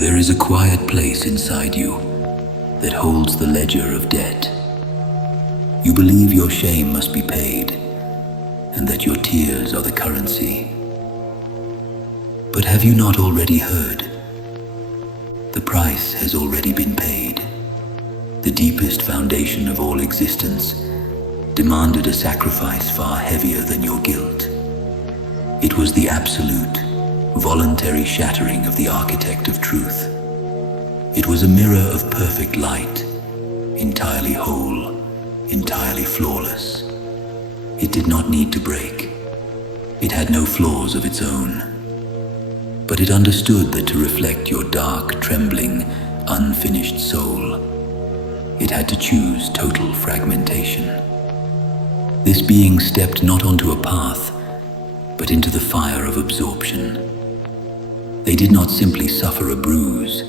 There is a quiet place inside you that holds the ledger of debt. You believe your shame must be paid, and that your tears are the currency. But have you not already heard? The price has already been paid. The deepest foundation of all existence demanded a sacrifice far heavier than your guilt. It was the absolute, voluntary shattering of the architect of truth. It was a mirror of perfect light, entirely whole, entirely flawless. It did not need to break. It had no flaws of its own. But it understood that to reflect your dark, trembling, unfinished soul, it had to choose total fragmentation. This being stepped not onto a path, but into the fire of absorption. They did not simply suffer a bruise.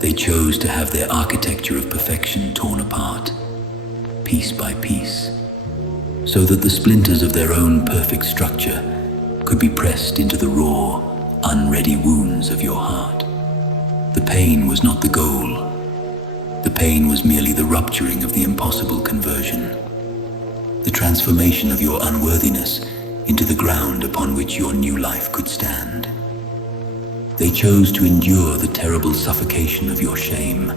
They chose to have their architecture of perfection torn apart, piece by piece, so that the splinters of their own perfect structure could be pressed into the raw, unready wounds of your heart. The pain was not the goal. The pain was merely the rupturing of the impossible conversion, the transformation of your unworthiness into the ground upon which your new life could stand. They chose to endure the terrible suffocation of your shame,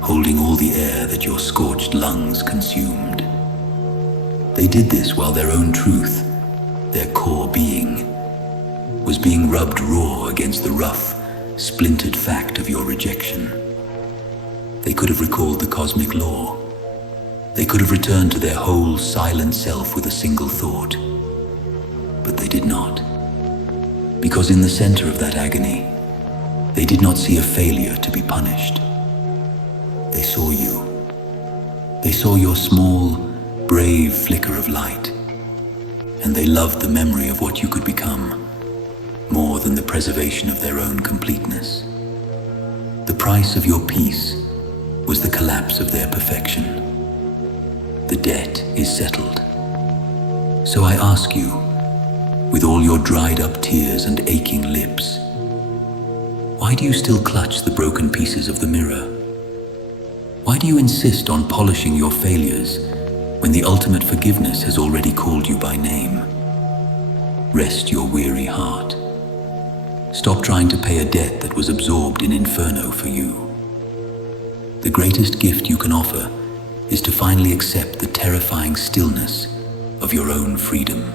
holding all the air that your scorched lungs consumed. They did this while their own truth, their core being, was being rubbed raw against the rough, splintered fact of your rejection. They could have recalled the cosmic law. They could have returned to their whole silent self with a single thought. But they did not. Because in the center of that agony, they did not see a failure to be punished. They saw you. They saw your small, brave flicker of light, and they loved the memory of what you could become, more than the preservation of their own completeness. The price of your peace was the collapse of their perfection. The debt is settled. So I ask you, with all your dried up tears and aching lips, why do you still clutch the broken pieces of the mirror? Why do you insist on polishing your failures when the ultimate forgiveness has already called you by name? Rest your weary heart. Stop trying to pay a debt that was absorbed in inferno for you. The greatest gift you can offer is to finally accept the terrifying stillness of your own freedom.